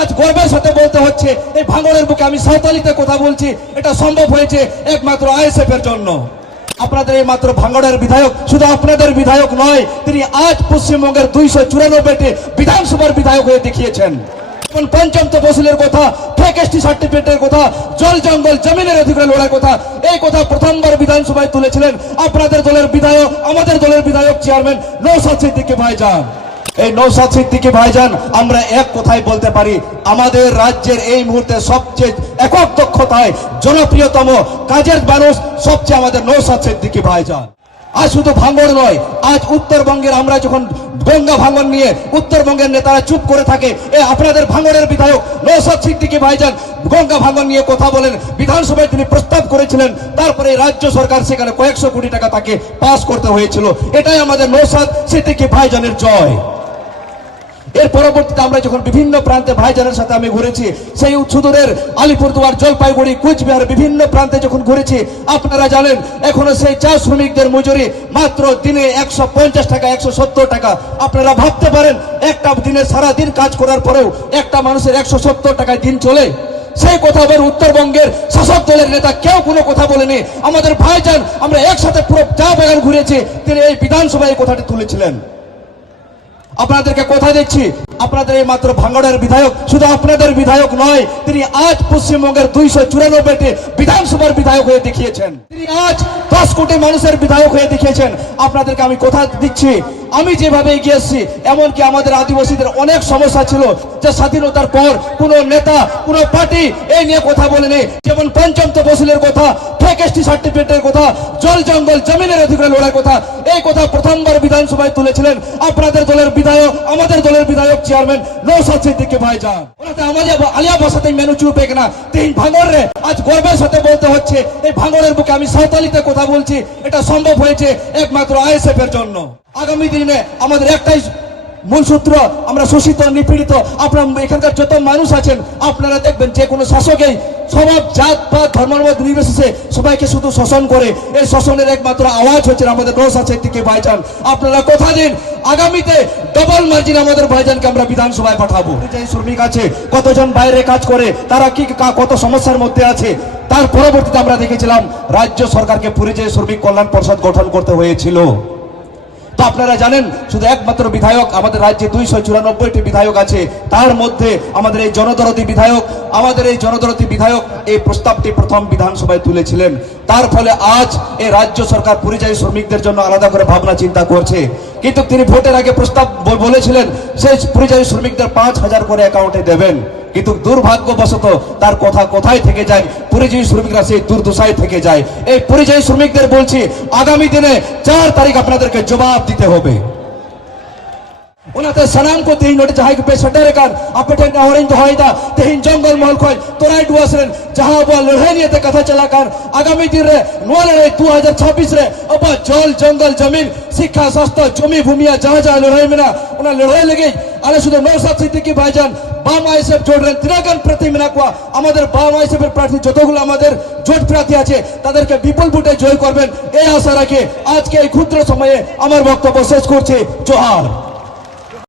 আজ গর্বের সাথে বলতে হচ্ছে এই ভাঙড়ের বুকে আমি সাঁওতালিতে কথা বলছি, এটা সম্ভব হয়েছে একমাত্র আইএসএফ এর জন্য। আপনাদের এই মাত্র ভাঙড়ের বিধায়ক শুধু আপনাদের বিধায়ক নয়, তিনি আজ পশ্চিমবঙ্গের 294টি বিধানসভার বিধায়ক হয়ে দেখিয়েছেন। পঞ্চম তফসিলের কথা, ফেক এসটি সার্টিফিকেটের কথা, জল জঙ্গল জমিনের অধিকার লড়ার কথা, এই কথা প্রথমবার বিধানসভায় তুলেছিলেন আপনাদের দলের বিধায়ক, আমাদের দলের বিধায়ক চেয়ারম্যান নওশাদ সিদ্দিকী ভাইজান। এই নওশাদ সিদ্দিকী ভাইজান, আমরা এক কথাই বলতে পারি আমাদের রাজ্যের এই মুহূর্তে সবচেয়ে একক দক্ষতায় জনপ্রিয়তম কাজের মানুষ সবচেয়ে আমাদের নওশাদ সিদ্দিকী ভাইজান। আজ শুধু ভাঙড় নয়, আজ উত্তরবঙ্গের আমরা যখন গঙ্গা ভাঙন নিয়ে উত্তরবঙ্গের নেতারা চুপ করে থাকে, আপনাদের ভাঙড়ের বিধায়ক নওশাদ সিদ্দিকী ভাইজান গঙ্গা ভাঙন নিয়ে কথা বলেন, বিধানসভায় তিনি প্রস্তাব করেছিলেন, তারপরে রাজ্য সরকার সেখানে কয়েকশো কোটি টাকা তাকে পাস করতে হয়েছিল। এটাই আমাদের নওশাদ সিদ্দিকী ভাইজানের জয়। এর পরবর্তীতে আমরা যখন বিভিন্ন প্রান্তে ভাইজানের সাথে আমি ঘুরেছি, সেই সুদূরের আলিপুরদুয়ার, জলপাইগুড়ি, কুচবিহার বিভিন্ন প্রান্তে যখন ঘুরেছি, আপনারা জানেন এখনো সেই চা শ্রমিকদের মজুরি মাত্র দিনে 150 টাকা, 170 টাকা। আপনারা ভাবতে পারেন একটা দিনে সারাদিন কাজ করার পরেও একটা মানুষের 170 টাকায় দিন চলে? সেই কথা আবার উত্তরবঙ্গের শাসক দলের নেতা কেউ কোনো কথা বলেনি। আমাদের ভাইজান, আমরা একসাথে পুরো চা বাগান ঘুরেছি, তিনি এই বিধানসভায় এই কথাটি তুলেছিলেন। আপনাদেরকে কথা দিচ্ছি, আপনাদের এই মাত্র ভাঙড়ের বিধায়ক শুধু আপনাদের বিধায়ক নয়, তিনি আজ পশ্চিমবঙ্গের 294টি বিধানসভার বিধায়ক হয়ে দেখিয়েছেন। তিনি আজ 10 কোটি মানুষের বিধায়ক হয়ে দেখিয়েছেন। আপনাদেরকে আমি কথা দিচ্ছি, আমি যেভাবে এগিয়ে এসেছি, এমনকি আমাদের আদিবাসীদের অনেক সমস্যা ছিল যে স্বাধীনতার পর কোন নেতা, কোন পার্টি এই নিয়ে কথা বলেনি। যেমন পঞ্চম তফসিলের কথা, ফেক এসটি সার্টিফিকেটের কথা, জল জঙ্গল জমিনের অধিকার লড়ার কথা, এই কথা প্রথমবার বিধানসভায় তুলেছিলেন আপনাদের দলের বিধায়ক, আমাদের দলের বিধায়ক চেয়ারম্যান নওশাদ সিদ্দিকী ভাইজান। ওনাতে আমাদের আলিয়া ভাষাতে মেনু চুপে কিনা তিন ভাঙড়ে আজ গর্বের সাথে বলতে হচ্ছে এই ভাঙড়ের বুকে আমি সাঁওতালিতে কথা বলছি, এটা সম্ভব হয়েছে একমাত্র আইএসএফ এর জন্য। আগামী দিনে আমাদের একটাই মূল সূত্র, আমরা শোষিত, নিপীড়িত, আপনারা এখানকার যত মানুষ আছেন, আপনারা দেখবেন যে কোনো শাসকেই স্বভাব, জাত পাত, ধর্মমত নির্বিশেষে সবাইকে শুধু শোষণ করে। এই শোষণের একমাত্র আওয়াজ হচ্ছে আমাদের নওশাদ সিদ্দিকী ভাইজান। আপনারা কথা দিন, আগামীতে ডবল মার্জিন আমাদের ভাইজানকে আমরা বিধানসভায় পাঠাবো। যে শ্রমিক আছে, কতজন বাইরে কাজ করে, তারা কি কত সমস্যার মধ্যে আছে। তার পরবর্তীতে আমরা দেখেছিলাম রাজ্য সরকারকে পরিযায়ী শ্রমিক কল্যাণ পরিষদ গঠন করতে হয়েছিল। তো আপনারা জানেন শুধু একমাত্র বিধায়ক আমাদের রাজ্যে 294টি বিধায়ক আছে, তার মধ্যে আমাদের এই জনদরদী বিধায়ক এই প্রস্তাবটি প্রথম বিধানসভায় তুলেছিলেন। তার ফলে আজ এই রাজ্য সরকার পরিযায়ী শ্রমিকদের জন্য আলাদা করে ভাবনা চিন্তা করছে। কিন্তু তিনি ভোটের আগে প্রস্তাব বলেছিলেন সেই পরিযায়ী শ্রমিকদের 5000 করে অ্যাকাউন্টে দেবেন, কিন্তু দুর্ভাগ্যবশত তার কথা কোথায় থেকে যায়, পরিযায়ী শ্রমিকরা সেই দুর্দশায় থেকে যায়। এই পরিযায়ী শ্রমিকদের বলছি আগামী দিনে 4 তারিখ আপনাদেরকে জবাব দিতে হবে। उन्होंने सलाम को तीन नोट जहाँ पे सटर कर अपने ऑरेंज होइदा तीन जंगल महल खोई तोराई डुआसरन जहाँ वो लड़ाई नहीं थे कथा चला कर आगामी दिन रे नोआ लड़ाई 2026 रे अब जल जंगल जमीन शिक्षा स्वास्थ्य जमी भूमिया जहाँ जहाँ लड़ाई में ना उन्हें लड़ाई लगी आले शुद्ध नौशाद सिद्दीकी भाईजान বাম আইএসএফ জোটের তিরাগান প্রার্থী মিনাকুয়া আমাদের বাম আইএসএফের প্রার্থী যতগুলো আমাদের জোট প্রার্থী আছে তাদেরকে বিপুল ভোটে জয় করবেন এই আশা রাখে আজকে এই ক্ষুদ্র সময়ে আমার বক্তব্য শেষ করছি। জোহার।